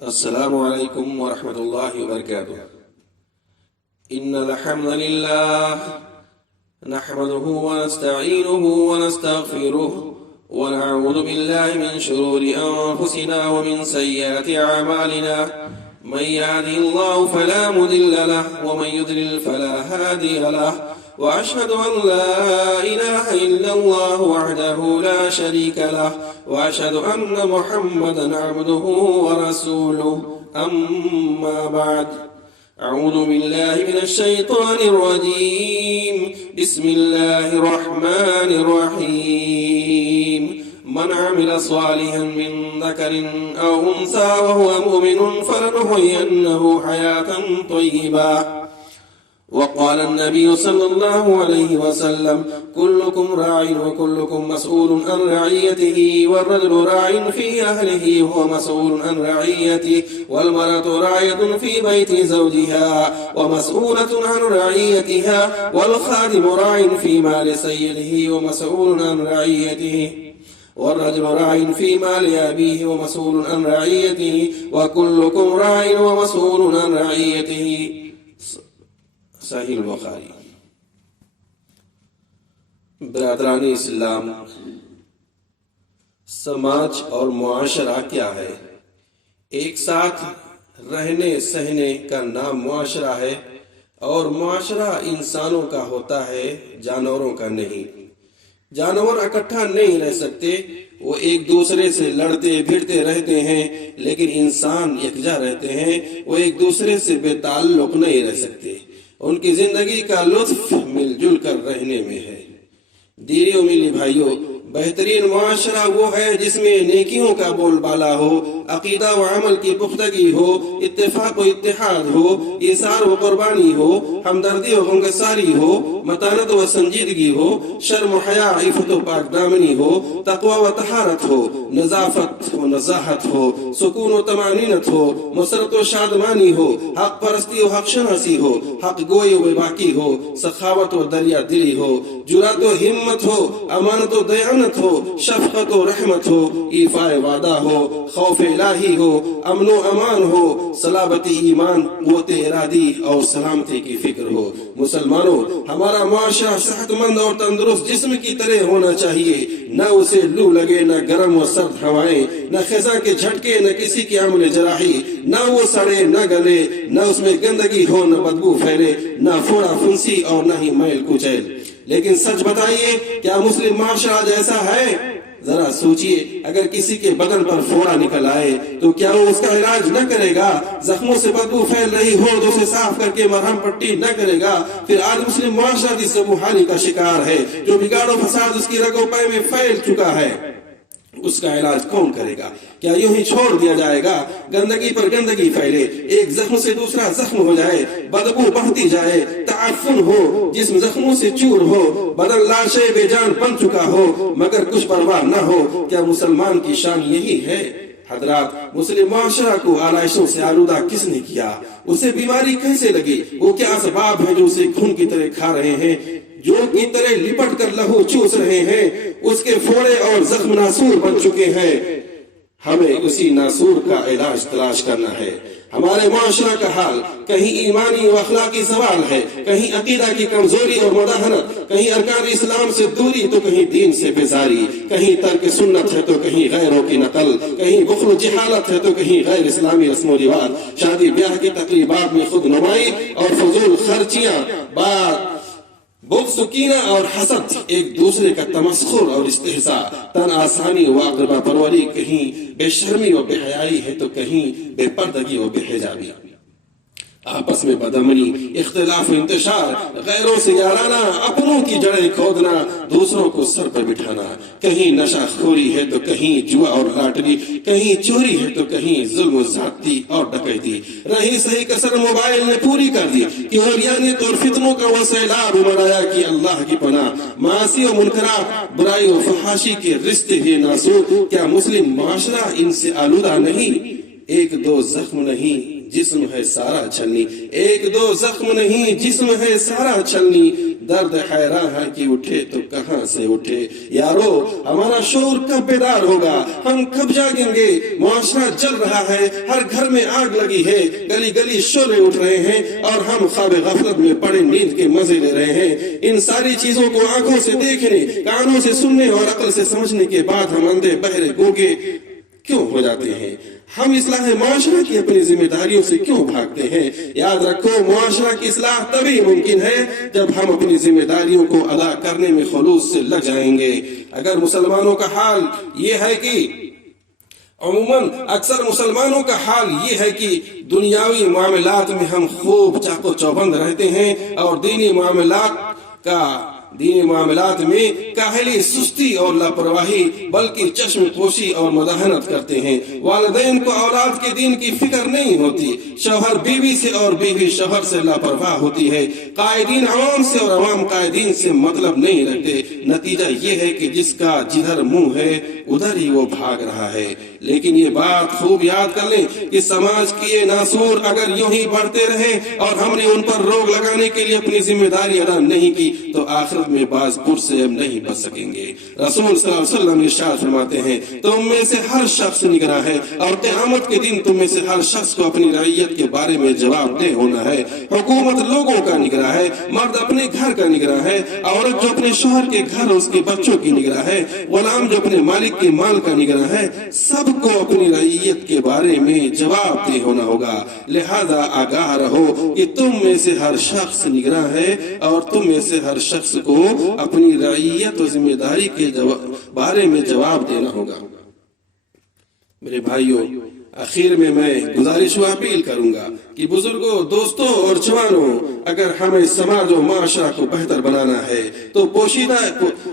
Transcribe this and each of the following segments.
السلام عليكم ورحمة الله وبركاته. إن الحمد لله نحمده ونستعينه ونستغفره ونعوذ بالله من شرور أنفسنا ومن سيئات أعمالنا. من يهده الله فلا مضل له ومن يضلل فلا هادي له. وأشهد أن لا إله إلا الله وحده لا شريك له وأشهد أن محمدا عبده ورسوله. أما بعد، أعوذ بالله من الشيطان الرجيم. بسم الله الرحمن الرحيم. من عمل صالحا من ذكر أو أنثى وهو مؤمن فلنحيينه حياة طيبة. وقال النبي صلى الله عليه وسلم: كلكم راع وكلكم مسؤول عن رعيته، والرجل راع في أهله وهو مسؤول عن رعيته، والمرأة راعية في بيت زوجها ومسؤولة عن رعيتها، والخادم راع في مال سيده ومسؤول عن رعيته، والرجل راع في مال أبيه ومسؤول عن رعيته، وكلكم راع ومسؤول عن رعيته. صحیح البخاری. برادران اسلام، سماج اور معاشرہ کیا ہے؟ ایک ساتھ رہنے سہنے کا نام معاشرہ ہے، اور معاشرہ انسانوں کا ہوتا ہے، جانوروں کا نہیں. جانور اکٹھا نہیں رہ سکتے، وہ ایک دوسرے سے لڑتے بھیڑتے رہتے ہیں، لیکن انسان یکجا رہتے ہیں، وہ ایک دوسرے سے بے تعلق نہیں رہ سکتے. ان کی زندگی کا لطف مل جل کر رہنے میں ہے. دیریوں ملی بھائیوں، بہترین معاشرہ وہ ہے جس میں نیکیوں کا بول بالا ہو، عقیدہ و عمل کی پختگی ہو، اتفاق و اتحاد ہو، ایثار و قربانی ہو، ہمدردی و غمگساری ہو، متانت و سنجیدگی ہو، شرم و حیا عفت و پاک دامنی ہو، تقوی و طہارت ہو، نظافت و نزاہت ہو، سکون و طمانینت ہو، مسرت و شادمانی ہو، حق پرستی و حق شناسی ہو، حق گوئی و بے باکی ہو، سخاوت و دریا دلی ہو، جرأت و ہمت ہو، امانت و دیانت ہو، شفقت و رحمت ہو، ایفاء وعدہ ہو، خوف الہی ہو، امن و امان ہو، صلابتی ایمان، قوت ارادی اور سلامتی کی فکر ہو. مسلمانوں، ہمارا معاشرہ صحت مند اور تندرست جسم کی طرح ہونا چاہیے. نہ اسے لو لگے، نہ گرم و سرد ہوائیں، نہ خزاں کے جھٹکے، نہ کسی کی عمل جراحی، نہ وہ سڑے نہ گلے، نہ اس میں گندگی ہو، نہ بدبو پھیلے، نہ پھوڑا پھنسی اور نہ ہی میل کچیل. لیکن سچ بتائیے، کیا مسلم معاشرہ جیسا ہے؟ ذرا سوچئے، اگر کسی کے بدن پر پھوڑا نکل آئے تو کیا وہ اس کا علاج نہ کرے گا؟ زخموں سے بدبو پھیل رہی ہو تو اسے صاف کر کے مرہم پٹی نہ کرے گا؟ پھر آج مسلم معاشرہ جس حالی کا شکار ہے، جو بگاڑ و فساد اس کی رگوں پے میں پھیل چکا ہے، اس کا علاج کون کرے گا؟ کیا یوں ہی چھوڑ دیا جائے گا؟ گندگی پر گندگی پھیلے، ایک زخم سے دوسرا زخم ہو جائے، بدبو بڑھتی جائے، تعفن ہو، جسم زخموں سے چور ہو، بدن لاشے بے جان بن چکا ہو، مگر کچھ پرواہ نہ ہو. کیا مسلمان کی شان یہی ہے؟ حضرات، مسلم معاشرہ کو آلائشوں سے آلودہ کس نے کیا؟ اسے بیماری کیسے لگی؟ وہ کیا اسباب ہیں جو اسے خون کی طرح کھا رہے ہیں، جو کی طرح لپٹ کر لہو چوس رہے ہیں؟ اس کے پھوڑے اور زخم ناسور بن چکے ہیں. ہمیں اسی ناسور کا علاج تلاش کرنا ہے. ہمارے معاشرہ کا حال کہیں ایمانی و اخلاقی زوال ہے، کہیں عقیدہ کی کمزوری اور مداہنت، کہیں ارکان اسلام سے دوری تو کہیں دین سے بیزاری، کہیں ترک سنت ہے تو کہیں غیروں کی نقل، کہیں بخل و جہالت ہے تو کہیں غیر اسلامی رسم و رواج، شادی بیاہ کی تقریبات میں خود نمائی اور فضول خرچیاں، بغض و کینہ اور حسد، ایک دوسرے کا تمسخر اور استہزاء، تن آسانی و عاقبہ پروری، کہیں بے شرمی و بے حیائی ہے تو کہیں بے پردگی و بے حجابی، آپس میں بدامنی، اختلاف و انتشار، غیروں سے یارانہ، اپنوں کی جڑیں کھودنا، دوسروں کو سر پر بٹھانا، کہیں نشہ خوری ہے تو کہیں جوا اور لاٹری، کہیں چوری ہے تو کہیں ظلم و زیادتی اور ڈکیتی. رہی صحیح کسر موبائل نے پوری کر دی کہ غلیانیت اور فتنوں کا وہ سیلاب امڑایا کہ اللہ کی پناہ. معاصی و منکرات، برائی و فحاشی کے رشتے ہوئے ناسور. کیا مسلم معاشرہ ان سے آلودہ نہیں؟ ایک دو زخم نہیں جسم ہے سارا چھلنی، ایک دو زخم نہیں جسم ہے سارا چھلنی، درد حیراں ہے کہ اٹھے تو کہاں سے اٹھے۔ یارو ہمارا شعور کب بیدار ہوگا، ہم کب جاگیں گے؟ معاشرہ جل رہا ہے، ہر گھر میں آگ لگی ہے، گلی گلی شعلے اٹھ رہے ہیں اور ہم خواب غفلت میں پڑے نیند کے مزے لے رہے ہیں۔ ان ساری چیزوں کو آنکھوں سے دیکھنے، کانوں سے سننے اور عقل سے سمجھنے کے بعد ہم اندھے بہرے گونگے کیوں ہو جاتے ہیں؟ ہم اصلاح معاشرہ کی اپنی ذمہ داریوں سے کیوں بھاگتے ہیں؟ یاد رکھو، معاشرہ کی اصلاح تبھی ممکن ہے جب ہم اپنی ذمہ داریوں کو ادا کرنے میں خلوص سے لگ جائیں گے۔ اگر مسلمانوں کا حال یہ ہے کہ عموماً اکثر مسلمانوں کا حال یہ ہے کہ دنیاوی معاملات میں ہم خوب چاق و چوبند رہتے ہیں اور دینی معاملات میں کاہلی، سستی اور لاپرواہی بلکہ چشم پوشی اور مداہنت کرتے ہیں۔ والدین کو اولاد کے دین کی فکر نہیں ہوتی، شوہر بیوی سے اور بیوی شوہر سے لاپرواہ ہوتی ہے، قائدین عوام سے اور عوام قائدین سے مطلب نہیں رکھتے۔ نتیجہ یہ ہے کہ جس کا جدھر منہ ہے ادھر ہی وہ بھاگ رہا ہے۔ لیکن یہ بات خوب یاد کر لیں کہ سماج کی یہ ناسور اگر یوں ہی بڑھتے رہے اور ہم نے ان پر روک لگانے کے لیے اپنی ذمہ داری ادا نہیں کی تو آخرت میں باز پور سے ہم نہیں بچ سکیں گے۔ رسول صلی اللہ علیہ وسلم ارشاد فرماتے ہیں، تم میں سے ہر شخص نگراں ہے اور قیامت کے دن تم میں سے ہر شخص کو اپنی رعیت کے بارے میں جواب دہ ہونا ہے۔ حکومت لوگوں کا نگراں ہے، مرد اپنے گھر کا نگراں ہے، عورت جو اپنے شوہر کے گھر اور اس کے بچوں کی نگراں ہے، غلام جو اپنے مالک کے مال کا نگراں ہے، سب کو اپنی رعیت کے بارے میں جواب دہ ہونا ہوگا۔ لہذا آگاہ رہو کہ تم میں سے ہر شخص نگراں ہے اور تم میں سے ہر شخص کو اپنی رعیت و ذمہ داری کے بارے میں جواب دینا ہوگا۔ میرے بھائیوں، آخر میں گزارش و اپیل کروں گا کہ بزرگوں، دوستوں اور جوانوں، اگر ہمیں سماج و معاشرہ کو بہتر بنانا ہے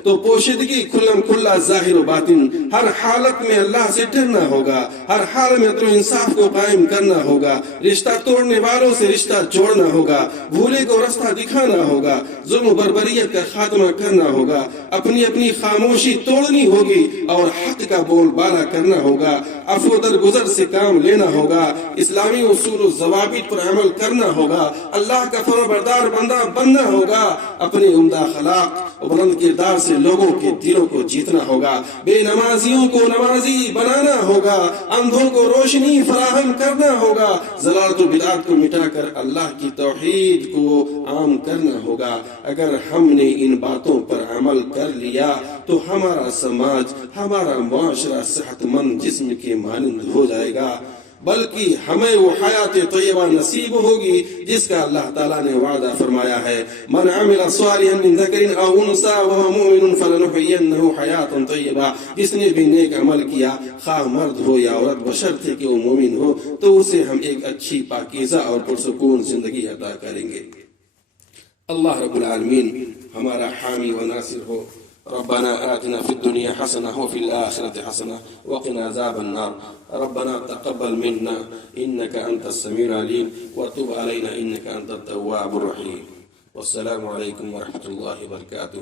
تو پوشیدگی کھلم کھلا ظاہر و باطن ہر حالت میں اللہ سے ڈرنا ہوگا، ہر حال میں عدل و انصاف کو قائم کرنا ہوگا، رشتہ توڑنے والوں سے رشتہ جوڑنا ہوگا، بھولے کو رستہ دکھانا ہوگا، ظلم و بربریت کا خاتمہ کرنا ہوگا، اپنی خاموشی توڑنی ہوگی اور حق کا بول بالا کرنا ہوگا، عفو درگزر سے کام لینا ہوگا، اسلامی اصول و ضوابط پر عمل کرنا ہوگا، اللہ کا فرمانبردار بندہ بننا ہوگا، اپنے عمدہ اخلاق و بلند کردار سے لوگوں کے دلوں کو جیتنا ہوگا، بے نمازیوں کو نمازی بنانا ہوگا، اندھوں کو روشنی فراہم کرنا ہوگا، ضلالت و بدعات کو مٹا کر اللہ کی توحید کو عام کرنا ہوگا۔ اگر ہم نے ان باتوں پر عمل کر لیا تو ہمارا سماج، ہمارا معاشرہ صحت مند جسم کے مانند ہو جائے گا، بلکہ ہمیں وہ حیات طیبہ نصیب ہوگی جس کا اللہ تعالیٰ نے وعدہ فرمایا ہے، من عمل صالحا من ذکر او انثى وهو مؤمن فلنحيينه حیاة طیبہ، جس نے بھی نیک عمل کیا، خواہ مرد ہو یا عورت، بشرطے کہ وہ مومن ہو، تو اسے ہم ایک اچھی پاکیزہ اور پرسکون زندگی عطا کریں گے۔ اللہ رب العالمین ہمارا حامی و ناصر ہو۔ ربنا آتنا في الدنيا حسنة وفي الآخرة حسنة وقنا عذاب النار۔ ربنا تقبل منا إنك أنت السميع العليم وتب علينا إنك أنت التواب الرحيم۔ والسلام عليكم ورحمة الله وبركاته۔